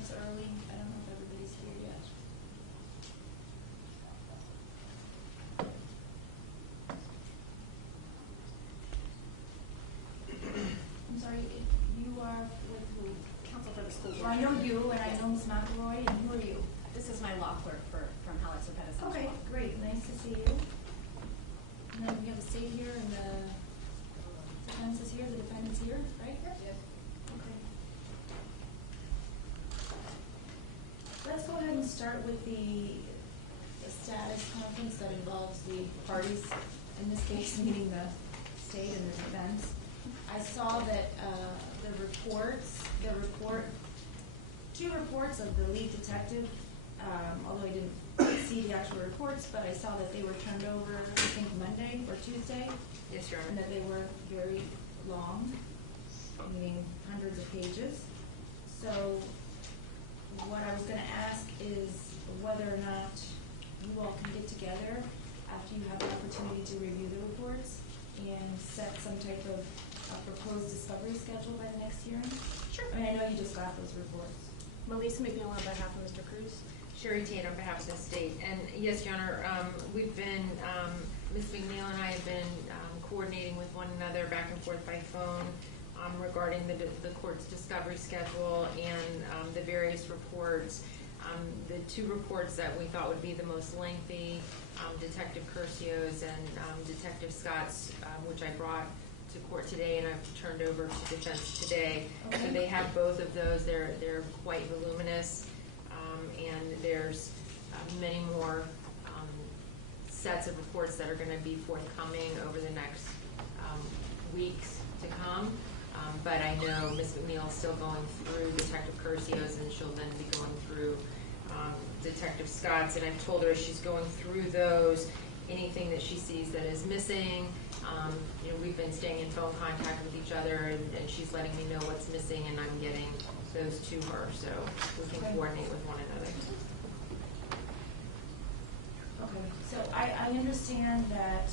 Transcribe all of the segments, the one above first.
minutes early. I don't know if everybody's here yet. I'm sorry, you are with who? Counsel for the school board. Well, I know you, and I know Ms. McElroy, and who are you? This is my law clerk from Halifax and Pettis. Okay, great, nice to see you. And then we have the state here, and the defense is here, the defendant's here, right? Yes. Okay. Let's go ahead and start with the status conference that involves the parties, in this case, meaning the state and the defense. I saw that two reports of the lead detective, although I didn't see the actual reports, but I saw that they were turned over, I think, Monday or Tuesday. Yes, Your Honor. And that they were very long, meaning hundreds of pages. So what I was going to ask is whether or not you all can get together after you have the opportunity to review the reports and set some type of proposed discovery schedule by the next hearing? Sure. I mean, I know you just got those reports. Melissa McNeil on behalf of Mr. Cruz. Sherry Tate on behalf of the state. And yes, Your Honor, we've been, Ms. McNeil and I have been coordinating with one another back and forth by phone regarding the court's discovery schedule and the various reports. The two reports that we thought would be the most lengthy, Detective Curcio's and Detective Scott's, which I brought to court today and I've turned over to defense today. Okay. So they have both of those. They're quite voluminous, and there's many more sets of reports that are going to be forthcoming over the next weeks to come. But I know Ms. McNeil is still going through Detective Curcio's, and she'll then be going through Detective Scott's. And I've told her as she's going through those, anything that she sees that is missing. We've been staying in phone contact with each other, and she's letting me know what's missing, and I'm getting those to her, so we can coordinate with one another. Okay, so I understand that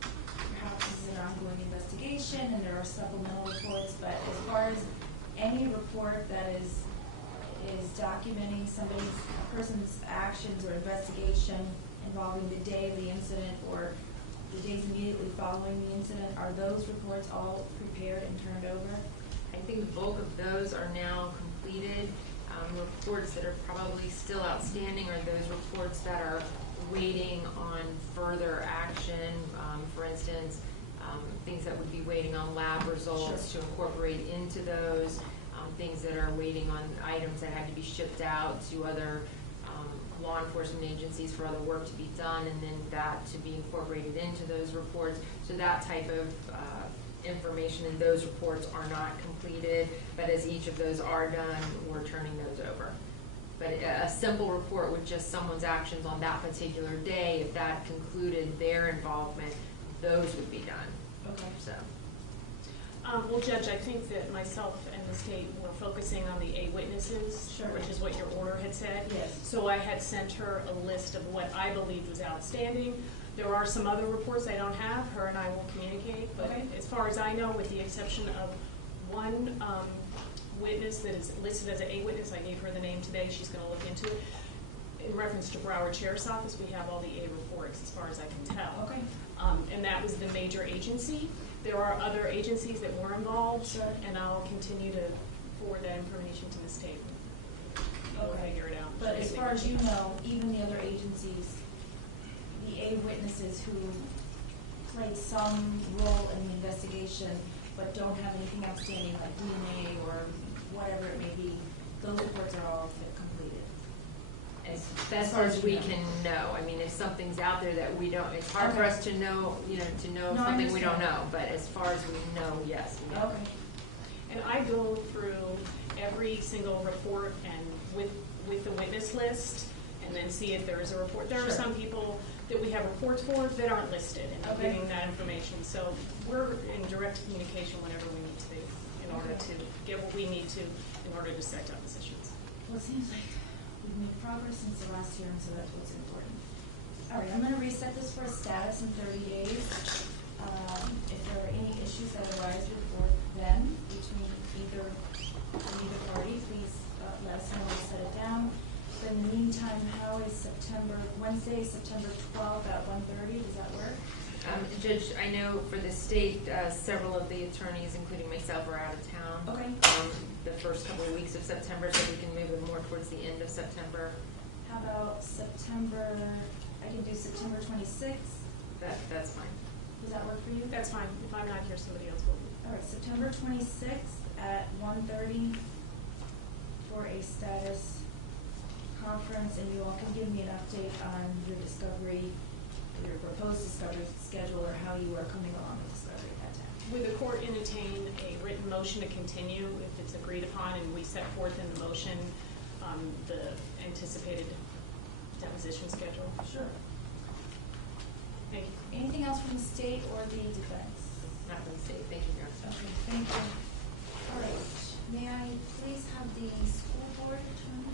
perhaps this is an ongoing investigation and there are supplemental reports, but as far as any report that is documenting a person's actions or investigation involving the day of the incident or the days immediately following the incident, are those reports all prepared and turned over? I think the bulk of those are now completed. Reports that are probably still outstanding are those reports that are waiting on further action. For instance, things that would be waiting on lab results to incorporate into those, things that are waiting on items that had to be shipped out to other law enforcement agencies for other work to be done, and then that to be incorporated into those reports. So that type of information in those reports are not completed, but as each of those are done, we're turning those over. But a simple report with just someone's actions on that particular day, if that concluded their involvement, those would be done. Okay. So. Well, Judge, I think that myself and the state were focusing on the 8 witnesses, sure, which is what your order had said. Yes. So I had sent her a list of what I believed was outstanding. There are some other reports I don't have. Her and I will communicate. But as far as I know, with the exception of one witness that is listed as an 8 witness, I gave her the name today. She's going to look into it. In reference to Broward Sheriff's Office, we have all the 8 reports as far as I can tell. Okay. And that was the major agency. There are other agencies that were involved, sure, and I'll continue to forward that information to Ms. Tate. We'll figure it out. But as far as you know, even the other agencies, the 8 witnesses who played some role in the investigation but don't have anything outstanding like DNA or whatever it may be, those reports are all completed. As far as we can know. I mean, if something's out there that we don't, it's hard for us to know, something we don't know. But as far as we know, yes. Okay. And I go through every single report and with the witness list, and then see if there is a report. There are some people that we have reports for that aren't listed, and I'm giving that information. So we're in direct communication whenever we need to be in order to get what we need to in order to set depositions. Well, it seems like we've made progress since the last hearing, so that's what's important. All right, I'm going to reset this for a status in 30 days. If there are any issues that arise before then, between either Wednesday, September 12th at 1:30, does that work? Judge, I know for the state, several of the attorneys, including myself, are out of town. Okay. The first couple of weeks of September, so we can move it more towards the end of September. How about I can do September 26th. That's fine. Does that work for you? That's fine. If I'm not here, somebody else will be. All right, September 26th at 1:30 for a status conference, and you all can give me an update on your discovery, your proposed discovery schedule, or how you are coming along with discovery at that time. Would the court entertain a written motion to continue if it's agreed upon and we set forth in the motion the anticipated deposition schedule? Sure. Thank you. Anything else from the state or the defense? Not from the state. Thank you, Your Honor. Okay, thank you. All right, may I please have the school board attorney?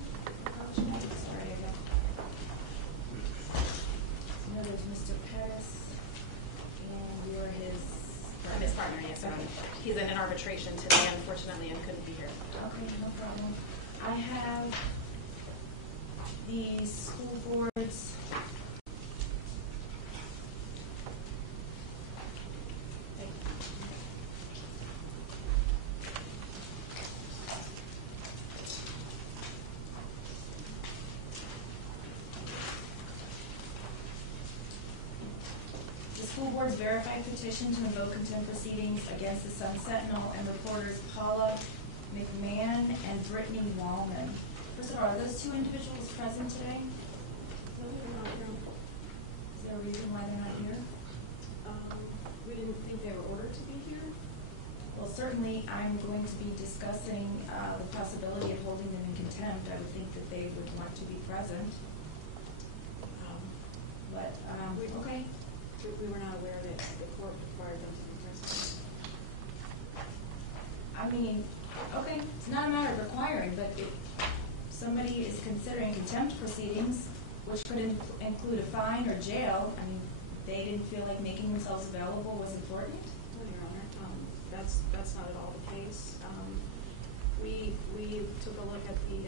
Sorry, I got. I know there's Mr. Pettis, and you're his. I'm his partner, yes, Okay. He's in an arbitration today, unfortunately, and couldn't be here. Okay, no problem. I have the school board's. The school board's verified petition to invoke contempt proceedings against the Sun Sentinel and reporters Paula McMahon and Brittany Wallman. First of all, are those two individuals present today? Is there a reason why they're not here? We didn't think they were ordered to be here. Well, certainly, I'm going to be discussing the possibility of holding them in contempt. I would think that they would want to be present. But, okay. We were not aware that the court required them to be present. I mean, okay, it's not a matter of requiring, but if somebody is considering contempt proceedings, which could include a fine or jail, I mean, they didn't feel like making themselves available was important? No, Your Honor, that's not at all the case. We took a look at the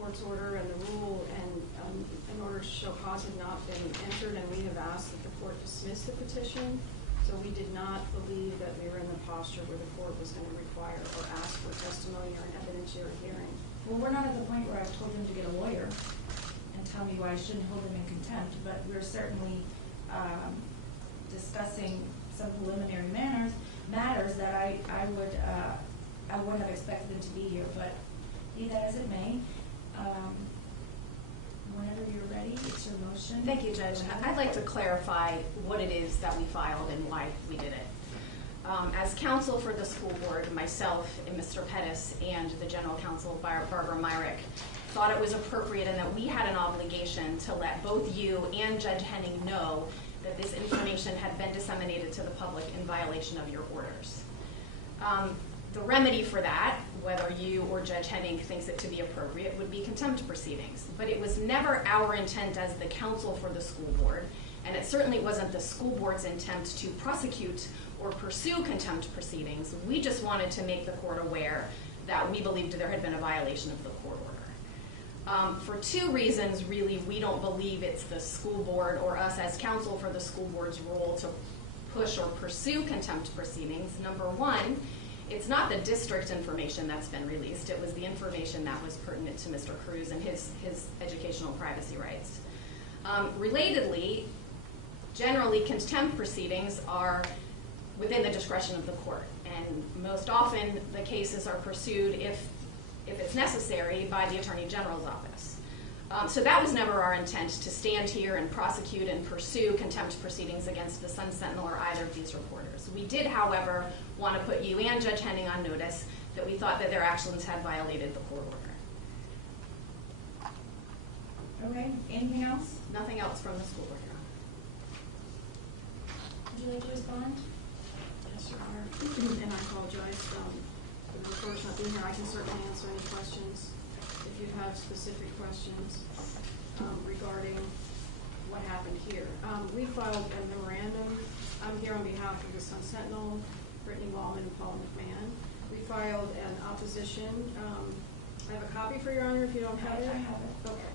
court's order and the rule, and an order to show cause had not been entered, and we have asked that the court dismiss the petition. So we did not believe that we were in the posture where the court was going to require or ask for testimony or an evidentiary hearing. Well, we're not at the point where I've told them to get a lawyer and tell me why I shouldn't hold them in contempt, but we're certainly discussing some preliminary matters that I would have expected them to be here, but be that as it may, whenever you're ready, it's your motion. Thank you, Judge. I'd like to clarify what it is that we filed and why we did it. As counsel for the school board, myself and Mr. Pettis and the general counsel, Barbara Myrick, thought it was appropriate and that we had an obligation to let both you and Judge Henning know that this information had been disseminated to the public in violation of your orders. The remedy for that, whether you or Judge Henning thinks it to be appropriate, would be contempt proceedings. But it was never our intent as the counsel for the school board, and it certainly wasn't the school board's intent to prosecute or pursue contempt proceedings. We just wanted to make the court aware that we believed there had been a violation of the court order. For two reasons, really, we don't believe it's the school board or us as counsel for the school board's role to push or pursue contempt proceedings. Number one, it's not the district information that's been released. It was the information that was pertinent to Mr. Cruz and his educational privacy rights. Relatedly, generally contempt proceedings are within the discretion of the court, and most often the cases are pursued, if it's necessary, by the Attorney General's office. So that was never our intent, to stand here and prosecute and pursue contempt proceedings against the Sun Sentinel or either of these reporters. We did, however, want to put you and Judge Henning on notice that we thought that their actions had violated the court order. Okay, anything else? Nothing else from the school board, Your Honor. Would you like to respond? Yes, Your Honor. And I apologize for the reporters not being here. I can certainly answer any questions if you have specific questions regarding what happened here. We filed a memorandum. I'm here on behalf of the Sun Sentinel, Brittany Wallman, and Paula McMahon. We filed an opposition. I have a copy for Your Honor if you don't have it. I have it. Okay.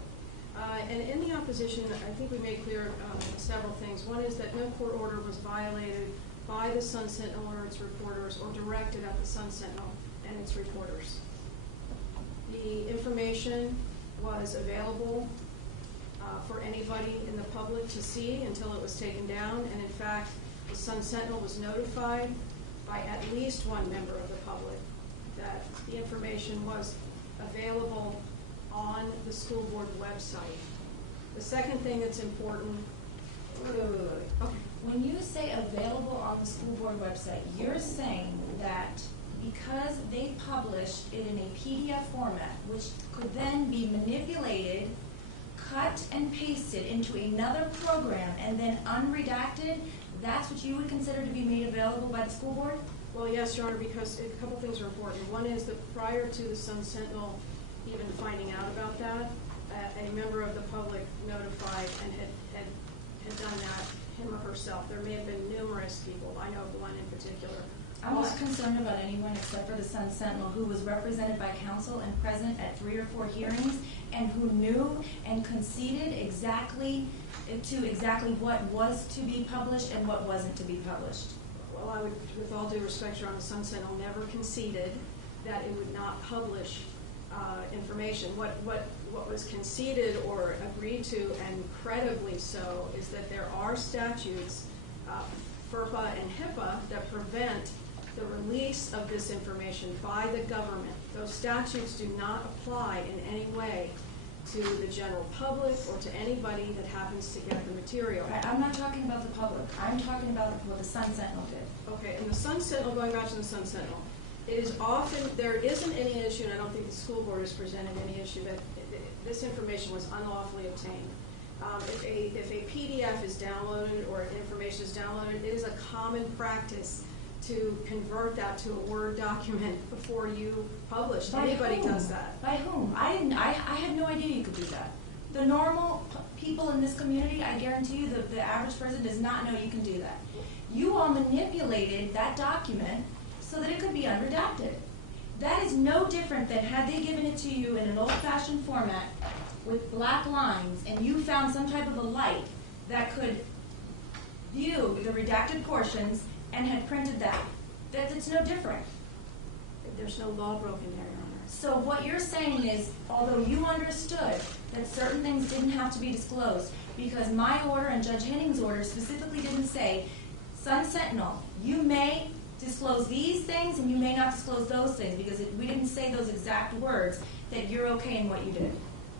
And in the opposition, I think we made clear several things. One is that no court order was violated by the Sun Sentinel or its reporters or directed at the Sun Sentinel and its reporters. The information was available for anybody in the public to see until it was taken down, and in fact, the Sun Sentinel was notified by at least one member of the public that the information was available on the school board website. The second thing that's important. Okay. When you say available on the school board website, you're saying that because they published it in a PDF format, which could then be manipulated, cut and pasted into another program, and then unredacted, that's what you would consider to be made available by the school board? Well, yes, Your Honor, because a couple things are important. One is that prior to the Sun Sentinel even finding out about that, a member of the public notified and had done that, him or herself. There may have been numerous people. I know of one in particular. I'm not concerned about anyone except for the Sun Sentinel, who was represented by counsel and present at 3 or 4 hearings, and who knew and conceded exactly what was to be published and what wasn't to be published. Well, I would, with all due respect, Your Honor, the Sun Sentinel never conceded that it would not publish information. What was conceded or agreed to, and credibly so, is that there are statutes, FERPA and HIPAA, that prevent the release of this information by the government. Those statutes do not apply in any way to the general public or to anybody that happens to get the material. I'm not talking about the public. I'm talking about what the Sun Sentinel did. Okay, and the Sun Sentinel, going back to the Sun Sentinel, it is often, there isn't any issue, and I don't think the school board has presented any issue, that this information was unlawfully obtained. If a PDF is downloaded or information is downloaded, it is a common practice to convert that to a Word document before you publish. By Anybody whom? does that. By whom? I had no idea you could do that. The normal people in this community, I guarantee you, the average person does not know you can do that. You all manipulated that document so that it could be unredacted. That is no different than had they given it to you in an old-fashioned format with black lines, and you found some type of a light that could view the redacted portions and had printed that. It's no different. There's no law broken there, Your Honor. So what you're saying is, although you understood that certain things didn't have to be disclosed, because my order and Judge Henning's order specifically didn't say, Sun Sentinel, you may disclose these things and you may not disclose those things, because we didn't say those exact words, that you're okay in what you did.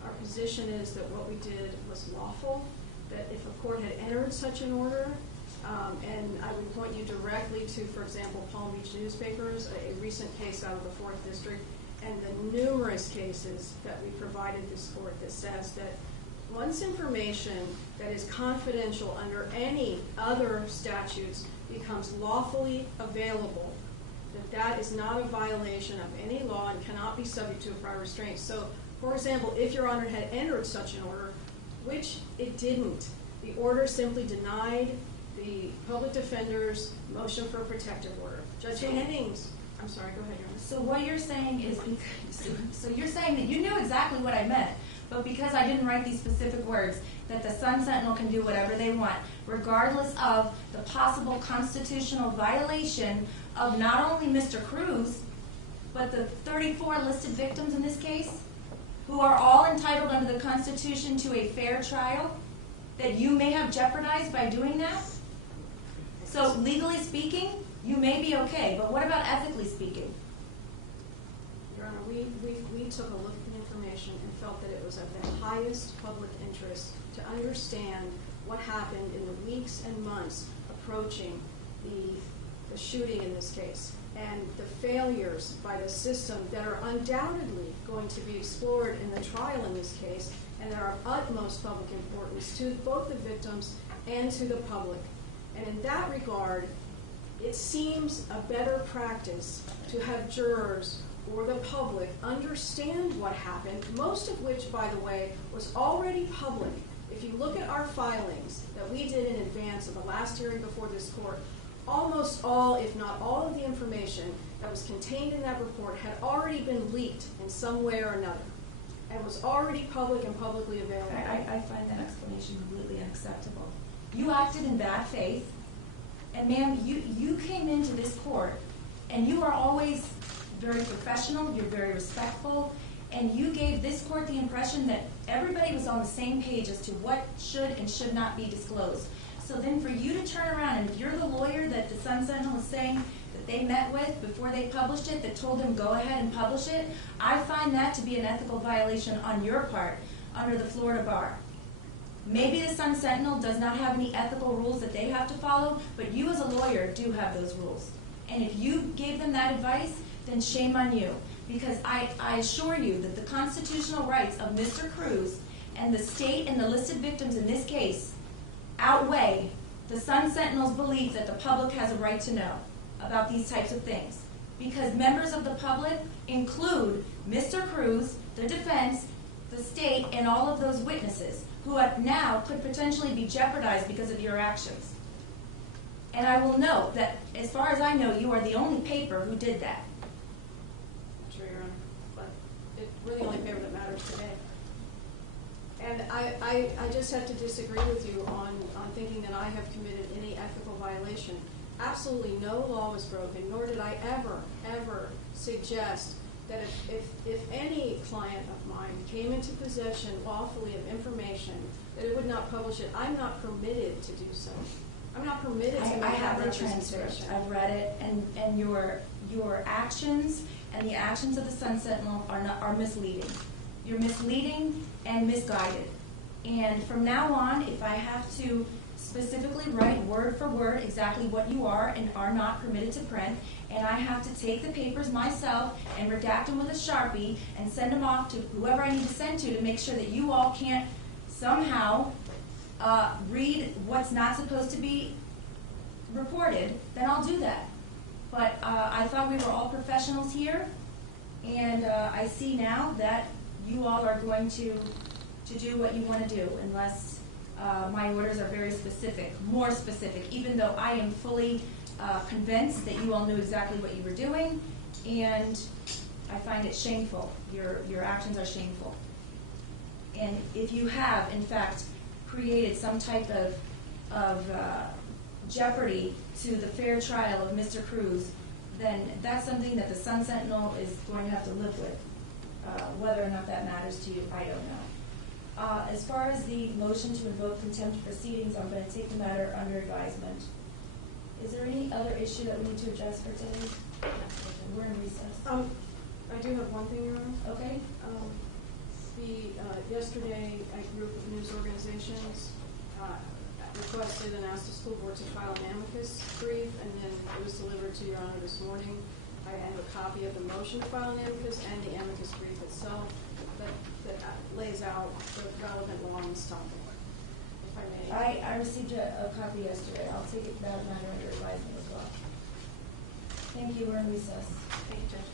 Our position is that what we did was lawful, that if a court had entered such an order, and I would point you directly to, for example, Palm Beach newspapers, a recent case out of the 4th District, and the numerous cases that we provided this court that says that once information that is confidential under any other statutes becomes lawfully available, that is not a violation of any law and cannot be subject to a prior restraint. So, for example, if Your Honor had entered such an order, which it didn't, the order simply denied the public defender's motion for a protective order. Judge Henning's, I'm sorry, go ahead, Your Honor. So what you're saying is, so you're saying that you knew exactly what I meant, but because I didn't write these specific words, that the Sun Sentinel can do whatever they want, regardless of the possible constitutional violation of not only Mr. Cruz, but the 34 listed victims in this case, who are all entitled under the Constitution to a fair trial, that you may have jeopardized by doing that? So legally speaking, you may be okay, but what about ethically speaking? Your Honor, we took a look at the information and felt that it was of the highest public interest to understand what happened in the weeks and months approaching the shooting in this case, and the failures by the system that are undoubtedly going to be explored in the trial in this case, and that are of utmost public importance to both the victims and to the public. And in that regard, it seems a better practice to have jurors or the public understand what happened, most of which, by the way, was already public. If you look at our filings that we did in advance of the last hearing before this court, almost all, if not all of the information that was contained in that report had already been leaked in some way or another. and was already public and publicly available. I find that explanation completely unacceptable. You acted in bad faith, and ma'am, you came into this court, and you are always very professional, you're very respectful, and you gave this court the impression that everybody was on the same page as to what should and should not be disclosed. So then for you to turn around, and if you're the lawyer that the Sun Sentinel is saying that they met with before they published it, that told them go ahead and publish it, I find that to be an ethical violation on your part under the Florida bar. Maybe the Sun Sentinel does not have any ethical rules that they have to follow, but you as a lawyer do have those rules. And if you gave them that advice, then shame on you. Because I assure you that the constitutional rights of Mr. Cruz and the state and the listed victims in this case outweigh the Sun Sentinel's belief that the public has a right to know about these types of things. Because members of the public include Mr. Cruz, the defense, the state, and all of those witnesses who now could potentially be jeopardized because of your actions. And I will note that, as far as I know, you are the only paper who did that. Sure, Your Honor, but we're the only paper that matters today. And I just have to disagree with you on thinking that I have committed any ethical violation. Absolutely no law was broken, nor did I ever suggest that if any client of mine came into possession lawfully of information, that it would not publish it. I'm not permitted to do so. I'm not permitted to make I have that the transcript. representation. I've read it, and your actions and the actions of the Sun Sentinel are misleading. You're misleading and misguided. And from now on, if I have to specifically write word for word exactly what you are and are not permitted to print, and I have to take the papers myself and redact them with a Sharpie and send them off to whoever I need to send to make sure that you all can't somehow read what's not supposed to be reported, then I'll do that. But I thought we were all professionals here, and I see now that you all are going to do what you want to do unless my orders are very specific, more specific, even though I am fully convinced that you all knew exactly what you were doing, and I find it shameful. Your actions are shameful. And if you have, in fact, created some type of jeopardy to the fair trial of Mr. Cruz, then that's something that the Sun Sentinel is going to have to live with. Whether or not that matters to you, I don't know. As far as the motion to invoke contempt proceedings, I'm going to take the matter under advisement. Is there any other issue that we need to address for today? We're in recess. I do have one thing, Your Honor. Okay. Yesterday, a group of news organizations requested and asked the school board to file an amicus brief, and then it was delivered to Your Honor this morning. I have a copy of the motion to file an amicus and the amicus brief itself that lays out the relevant law on this topic. If I may. I received a copy yesterday. I'll take that matter under advisement as well. Thank you. We're in recess. Thank you, Judge.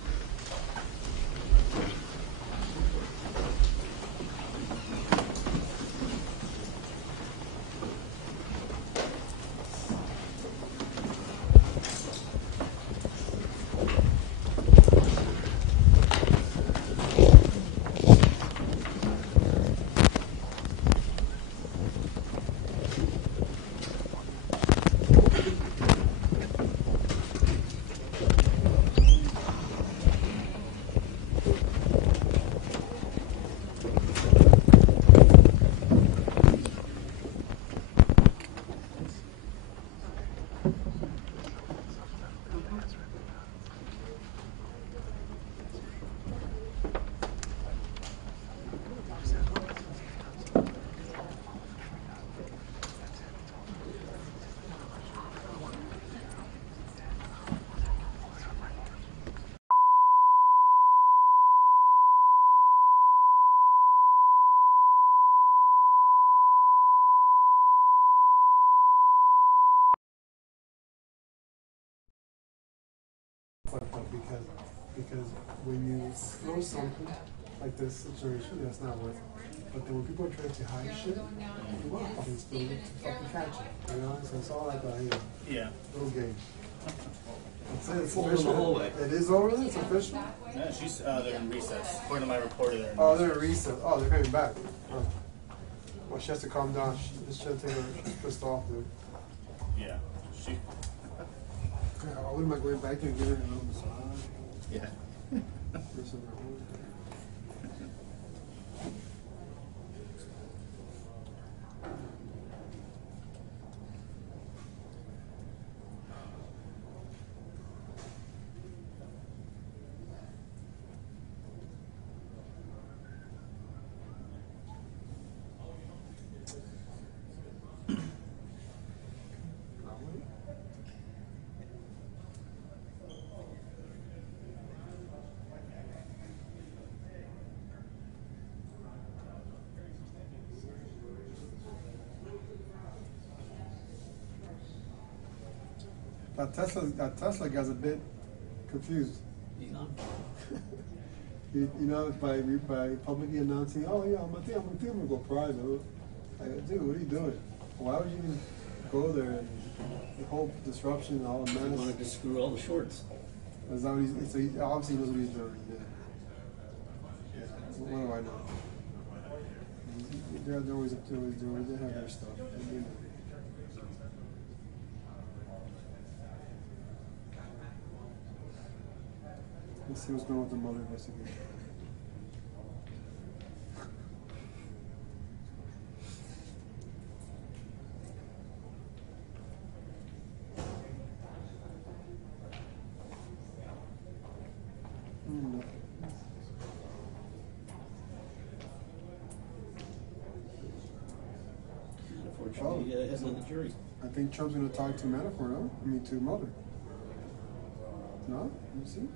Because when you throw something like this situation, that's not worth it. But then when people are trying to hide shit, you want to fucking steal it to fucking catch it. You know, so it's all like a little game. It's Pulled in the official. hallway. It is over there? It's official? Yeah, she's they're in recess. According to my reporter, they're in Oh, recess. they're at recess. Oh, they're coming back. Oh. Well, she has to calm down. She has to take her pissed off, dude. Yeah, she. Yeah, I wouldn't mind going back there and giving her a little massage. Yeah. Listen to her. That Tesla guy's a bit confused. Elon. You know, by publicly announcing, oh yeah, I think I'm gonna go private. Like, dude, what are you doing? Why would you even go there and the whole disruption and all the He mess? wanted to screw all the shorts. Is that what so he obviously knows what he's doing. Yeah. What do I know? They're always up to what he's doing. They have their stuff. They do. Let's see what's going on with the Mueller investigation. Unfortunately, he has on the jury. I think Trump's going to talk to Manafort, no? I mean, to Mueller. No? Let me see.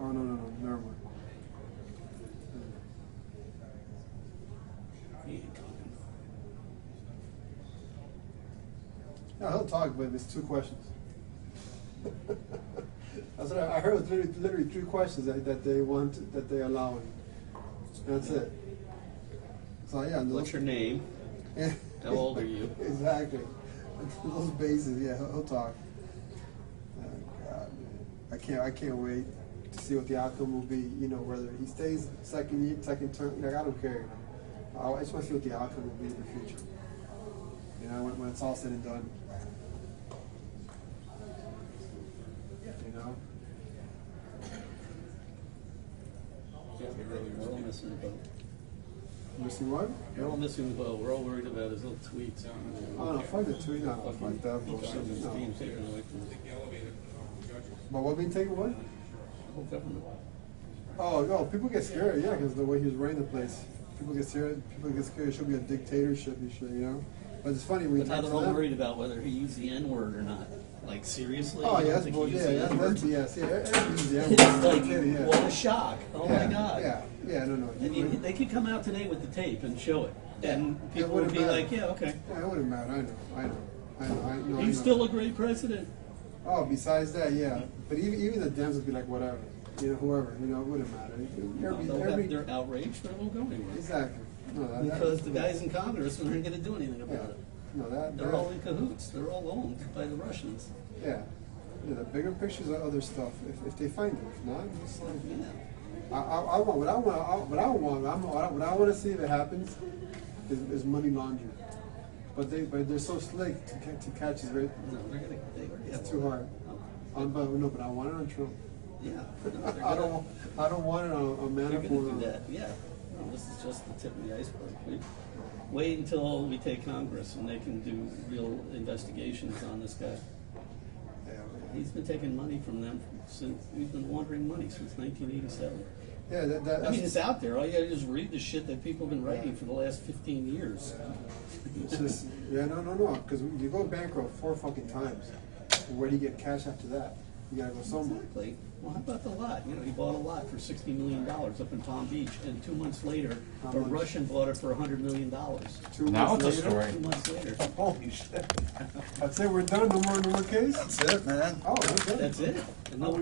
Oh, no, never mind. He ain't talking. Yeah, he'll talk, but it's 2 questions. That's what I heard. It was literally 3 questions that they want, that they allow. That's it. So yeah. What's your name? Yeah. How old are you? Exactly. Those bases. Yeah, he'll talk. Oh, God, man. I can't wait to see what the outcome will be. You know, whether he stays second term. Like, I don't care. I just want to see what the outcome will be in the future. You know, when it's all said and done. You know. We're all missing the boat. Missing what? We're all missing the boat. We're all worried about his little tweets. Oh no, fuck the tweet. No, fuck that bullshit. His No. team's taken away from the But what being taken away? whole government. Oh, no, people get scared, yeah, because the way he was running the place. People get scared. It should be a dictatorship and shit, you know? But it's funny when you But now talk they're to all them. worried about whether he used the N-word or not. Like, seriously? Oh, You yeah, don't that's think he bullshit. used Yeah, the N-word? that's BS. Yeah, everything's the It's N-word. like, Yeah. what a shock. Oh Yeah, my God. Yeah, no. And they could come out today with the tape and show it. And It people would wouldn't be matter. like, yeah, okay. Yeah, it wouldn't matter. I know. He's still a great president. Oh, besides that, yeah. But even the Dems would be like, whatever. You know, whoever. You know, it wouldn't matter. They're outraged, but it won't go anywhere. Exactly. No, Because the guys in Congress aren't going to do anything about it. No, They're all in cahoots. They're all owned by the Russians. Yeah. Yeah, the bigger pictures are other stuff. If they find it, if not, it's like, Yeah. what I want to see if it happens is money laundering. But they're so slick to catch his rate. No, they already have It's too hard. But I want it on Trump. Yeah. I don't want it on They're going to Manafort. do that. Yeah. No, this is just the tip of the iceberg. Wait until we take Congress and they can do real investigations on this guy. He's been taking money from them since he's been laundering money since 1987. Yeah, I mean, it's out there. All you gotta do is read the shit that people have been writing for the last 15 years. it's just, no. Because you go bankrupt 4 fucking times. Where do you get cash after that? You gotta go somewhere. Exactly. Well, how about the lot? You know, he bought a lot for $60 million up in Palm Beach, and 2 months later, How a much? Russian bought it for $100 million. 2 Now months it's a later. story. 2 months later. Holy shit. That's it, we're done. No more case? That's it, man. Oh, okay. That's it. And no